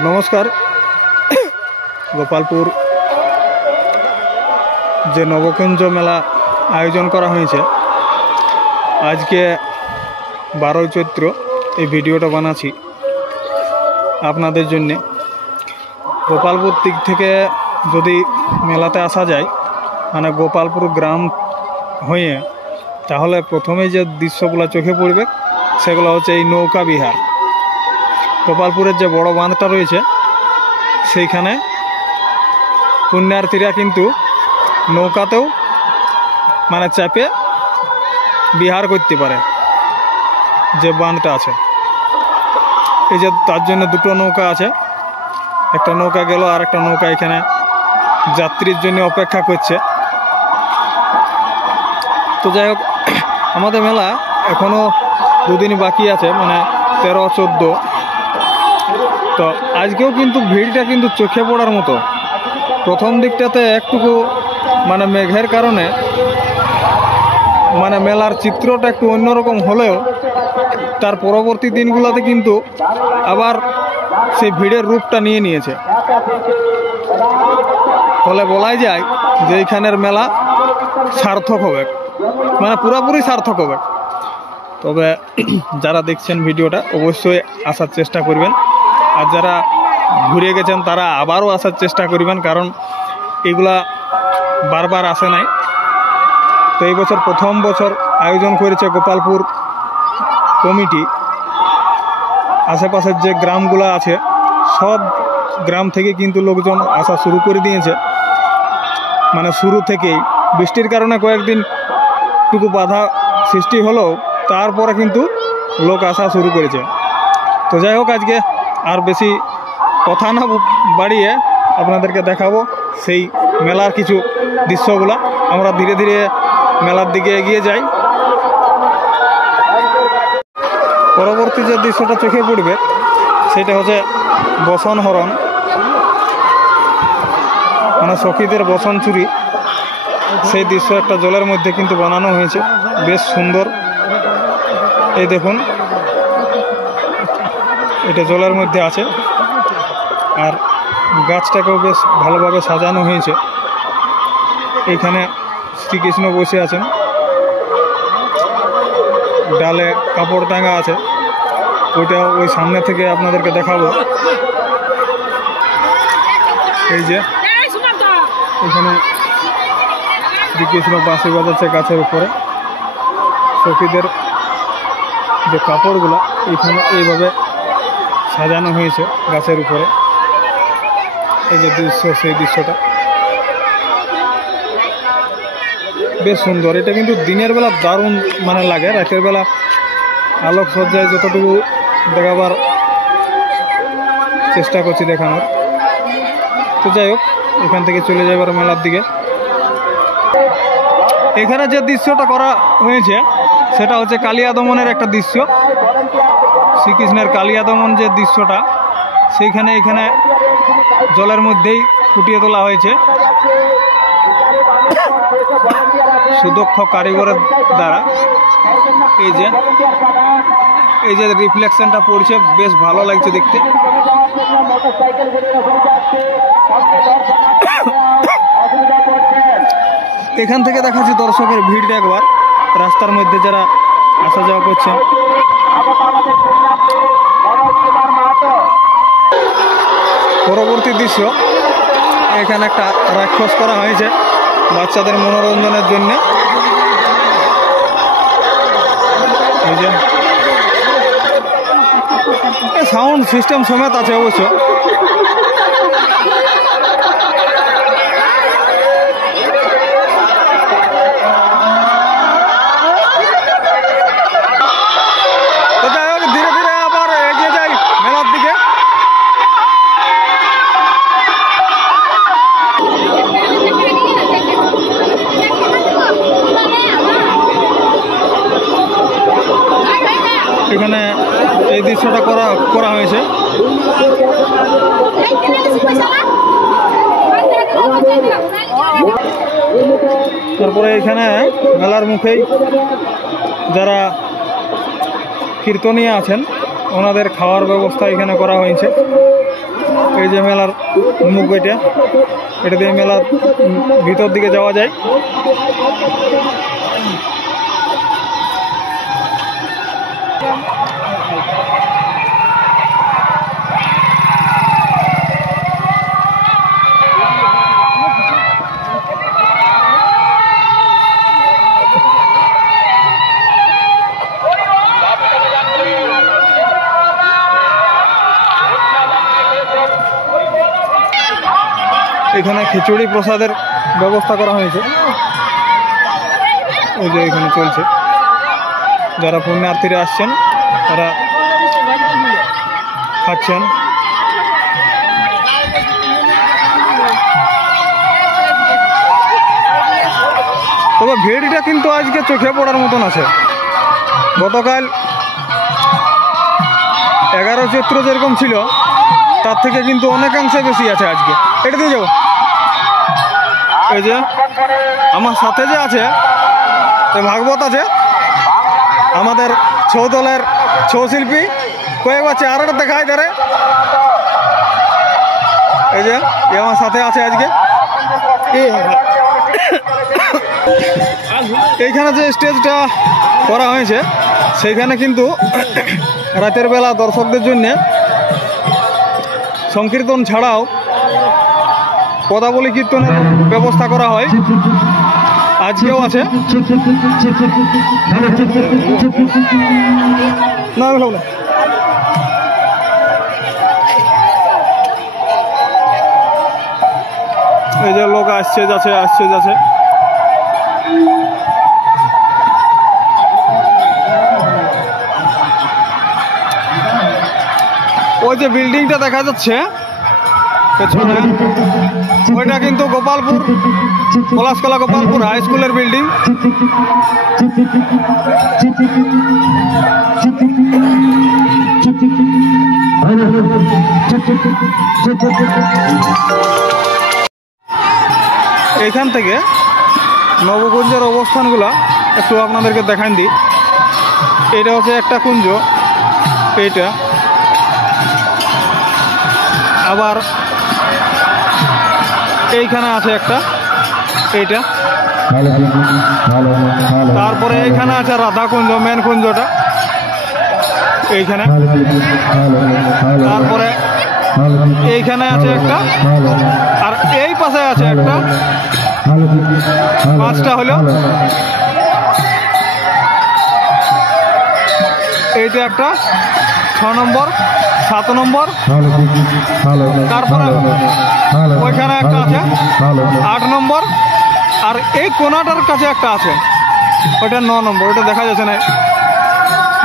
তো নমস্কার। গোপালপুর যে নবকুঞ্জ মেলা আয়োজন করা হয়েছে, আজকে 12 চৈত্র এই ভিডিওটা বানাচ্ছি আপনাদের জন্যে। গোপালপুর দিক থেকে যদি মেলাতে আসা যায়, মানে গোপালপুর গ্রাম হয়ে, তাহলে প্রথমেই যে দৃশ্যগুলো চোখে পড়বে সেগুলো হচ্ছে এই নৌকা বিহার। গোপালপুরের যে বড় বাঁধটা রয়েছে সেইখানে পুণ্যার্থীরা কিন্তু নৌকাতেও মানে চাপে বিহার করতে পারে। যে বাঁধটা আছে, এই যে তার জন্য দুটো নৌকা আছে, একটা নৌকা গেল আর একটা নৌকা এখানে যাত্রীর জন্য অপেক্ষা করছে। তো যাই হোক, আমাদের মেলা এখনও দুদিন বাকি আছে, মানে 13-14। তো আজকেও কিন্তু ভিড়টা কিন্তু চোখে পড়ার মতো। প্রথম দিকটাতে একটুকু মানে মেঘের কারণে মানে মেলার চিত্রটা একটু অন্যরকম হলেও তার পরবর্তী দিনগুলোতে কিন্তু আবার সেই ভিড়ের রূপটা নিয়ে নিয়েছে। ফলে বলাই যায় যে এইখানের মেলা সার্থক হবে, মানে পুরোপুরি সার্থক হবে। তবে যারা দেখছেন ভিডিওটা অবশ্যই আসার চেষ্টা করবেন, আর যারা ঘুরে গেছেন তারা আবারও আসার চেষ্টা করবেন, কারণ এগুলা বারবার আসে নাই। তো এই বছর প্রথম বছর আয়োজন করেছে গোপালপুর কমিটি। আশেপাশের যে গ্রামগুলো আছে সব গ্রাম থেকে কিন্তু লোকজন আসা শুরু করে দিয়েছে। মানে শুরু থেকেই বৃষ্টির কারণে কয়েকদিন টুকু বাধা সৃষ্টি হলেও তারপরে কিন্তু লোক আসা শুরু করেছে। তো যাই হোক, আজকে আর বেশি কথা না বাড়িয়ে আপনাদেরকে দেখাবো সেই মেলার কিছু দৃশ্যগুলো। আমরা ধীরে ধীরে মেলার দিকে এগিয়ে যাই। পরবর্তী যে দৃশ্যটা চোখে পড়বে সেটা হচ্ছে বসন হরণ, মানে সখীদের বসন চুরি। সেই দৃশ্য একটা জলের মধ্যে কিন্তু বানানো হয়েছে, বেশ সুন্দর। এই দেখুন, এটা জলের মধ্যে আছে, আর গাছটাকেও বেশ ভালোভাবে সাজানো হয়েছে। এইখানে শ্রীকৃষ্ণ বসে আছেন, ডালে কাপড় টাঙা আছে, ওইটা ওই সামনে থেকে আপনাদেরকে দেখাবো। এই যে এখানে শ্রীকৃষ্ণ বাঁশি বাজাচ্ছে গাছের উপরে। সখীদের যে কাপড়গুলো এইখানে এইভাবে সাজানো হয়েছে গাছের উপরে। এই যে দৃশ্য, সেই দৃশ্যটা বেশ সুন্দর। এটা কিন্তু দিনের বেলা দারুণ মানে লাগে, রাতের বেলা আলোকসজ্জায় যতটুকু দেখাবার চেষ্টা করছি দেখানোর। তো যাই হোক, এখান থেকে চলে যাবার মেলার দিকে। এখানে যে দৃশ্যটা করা হয়েছে সেটা হচ্ছে কালিয়া দমনের একটা দৃশ্য। শ্রীকৃষ্ণের কালিয়া দমন যে দৃশ্যটা, সেইখানে এখানে জলের মধ্যেই ফুটিয়ে তোলা হয়েছে সুদক্ষ কারিগরের দ্বারা। এই যে রিফ্লেকশনটা পড়ছে, বেশ ভালো লাগছে দেখতে। এখান থেকে দেখাচ্ছি দর্শকের ভিড়টা একবার, রাস্তার মধ্যে যারা আসা যাওয়া করছে। পরবর্তী দৃশ্য, এখানে একটা রাক্ষস করা হয়েছে বাচ্চাদের মনোরঞ্জনের জন্য। এই যে সাউন্ড সিস্টেম সমেত আছে অবশ্য। তো যাই হোক, ধীরে ধীরে আবার এগিয়ে যাই মেলার দিকে। এখানে এই দৃশ্যটা করা হয়েছে। তারপরে এখানে মেলার মুখেই যারা কীর্তনীয় আছেন ওনাদের খাওয়ার ব্যবস্থা এখানে করা হয়েছে। এই যে মেলার মুখ, এটা দিয়ে মেলার ভিতর দিকে যাওয়া যায়। এখানে খিচুড়ি প্রসাদের ব্যবস্থা করা হয়েছে, ওই যে এখানে চলছে। যারা পুণ্যার্থীরা আসছেন তারা খাচ্ছেন। তবে ভিড়টা কিন্তু আজকে চোখে পড়ার মতন আছে। গতকাল 11 চৈত্র যেরকম ছিল তার থেকে কিন্তু অনেকাংশে বেশি আছে আজকে। এটা দিয়ে যাবো। এই যে আমার সাথে যে আছে ভাগবত আছে, আমাদের ছৌ দলের ছৌ শিল্পী, কয়েক আছে আর একটা দেখায় ধরে। এই যে আমার সাথে আছে আজকে। এইখানে যে স্টেজটা করা হয়েছে সেইখানে কিন্তু রাতের বেলা দর্শকদের জন্য সংকীর্তন ছাড়াও পদাবলী কীর্তনের ব্যবস্থা করা হয়। আজকেও আছে। না এই যে লোক আসছে যাচ্ছে, আসছে যাচ্ছে। ওই যে বিল্ডিংটা দেখা যাচ্ছে পেছনে, ওইটা কিন্তু গোপালপুর পলাশকলা গোপালপুর হাই স্কুলের বিল্ডিং। এইখান থেকে নবকুঞ্জের অবস্থানগুলো একটু আপনাদেরকে দেখান দিই। এটা হচ্ছে একটা কুঞ্জ, এইটা আবার এইখানে আছে একটা, এইটা। তারপরে এইখানে আছে রাধাকুঞ্জ, মেন কুঞ্জটা এইখানে। তারপরে এইখানে আছে একটা, আর এই পাশে আছে একটা। 5টা হলো। এইটা একটা 6 নম্বর, 7 নম্বর। তারপরে ওইখানে একটা আছে 8 নম্বর, আর এই কোনাটার কাছে একটা আছে, ওইটা 9 নম্বর। ওইটা দেখা যাচ্ছে না,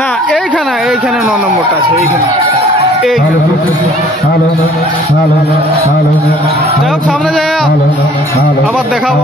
না এইখানে 9 নম্বরটা আছে এইখানে। যাই হোক, সামনে যাই আবার দেখাবো।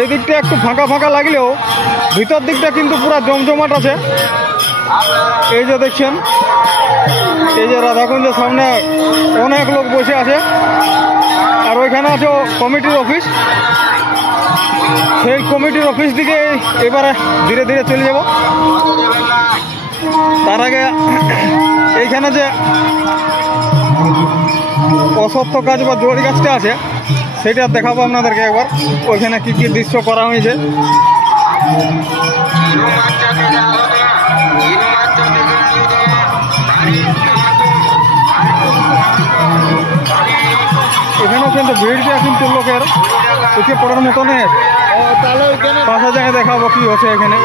এই দিকটা একটু ফাঁকা ফাঁকা লাগলেও ভিতর দিকটা কিন্তু পুরো জমজমাট আছে। এই যে দেখছেন, এই যে রাধাকুঞ্জের সামনে অনেক লোক বসে আছে, আর ওইখানে আছে কমিটির অফিস। সেই কমিটির অফিস দিকে এবারে ধীরে ধীরে চলে যাব। তার আগে এইখানে যে অসত্য কাজ বা জড়ি গাছটা আছে সেটা দেখাবো আপনাদেরকে একবার। ওইখানে কি কি দৃশ্য করা হয়েছে। এখানেও কিন্তু ভিড়টা কিন্তু লোকের চোখে পড়ার মতনই আছে। পাশা জায়গায় দেখাবো কি হচ্ছে এখানে।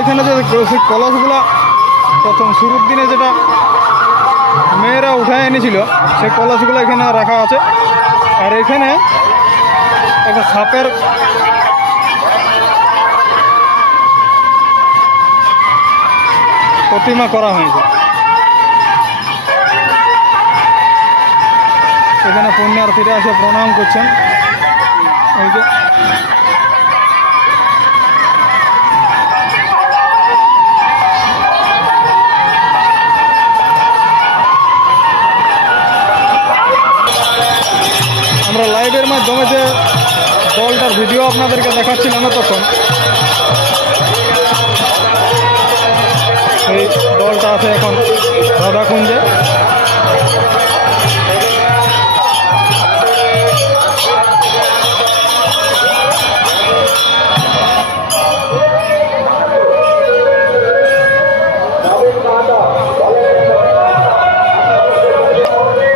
এখানে যে কলসগুলা প্রথম শুরুর দিনে যেটা মেয়েরা উঠায় এনেছিল সেই কলসগুলো এখানে রাখা আছে। আর এখানে একটা সাপের প্রতিমা করা হয়েছে। সাইডে আসে প্রণাম করছেন। এই যে আমরা লাইভের মাধ্যমে যে দলটার ভিডিও আপনাদেরকে দেখাচ্ছিলাম তখন, এই দলটা আছে এখন রাধাকুঞ্জে।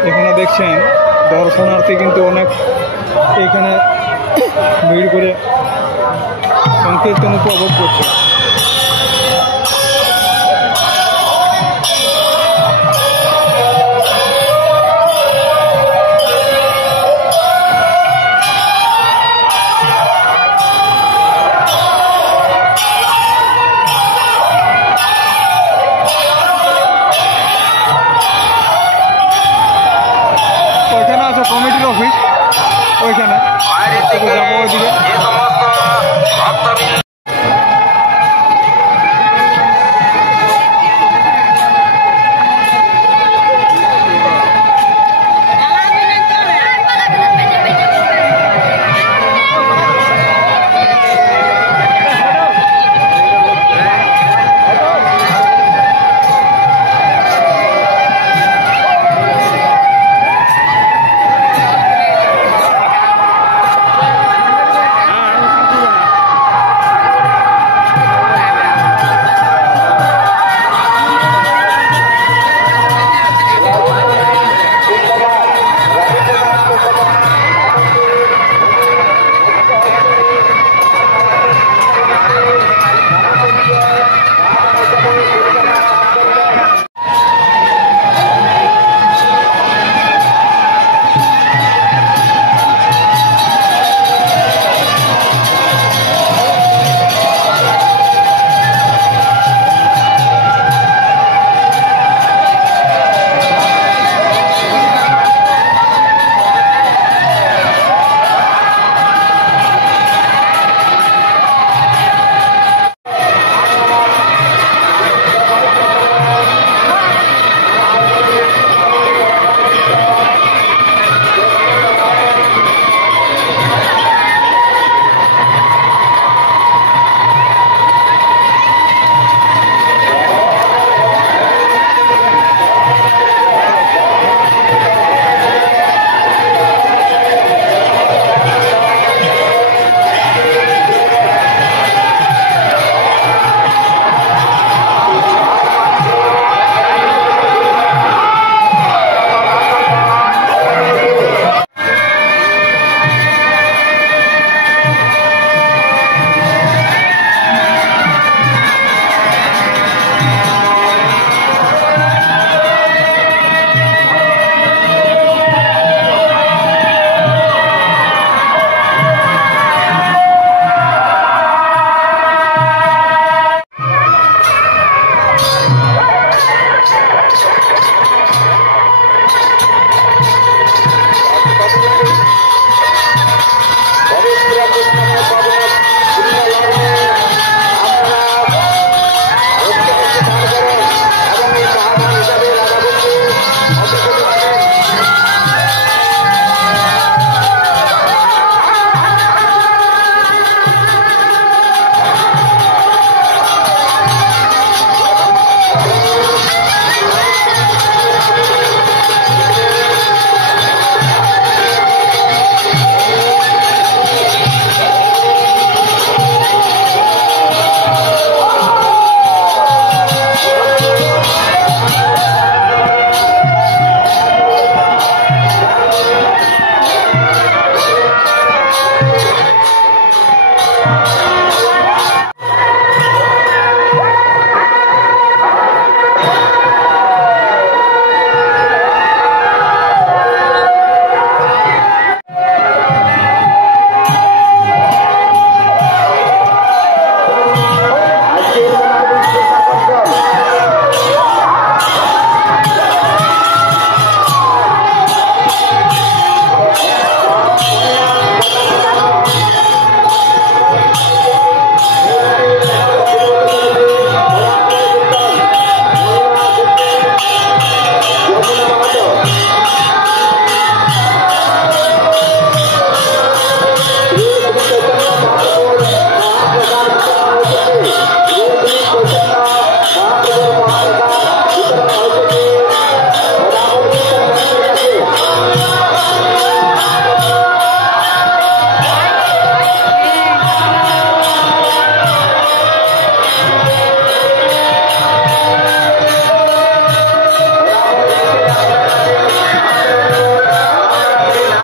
এখানে দেখছেন দর্শনার্থী কিন্তু অনেক এখানে ভিড় করে সংকীর্তন উপভোগ করছে। ওইখানে আছে কমিটির অফিস, ওইখানে যাবো ওইদিকে।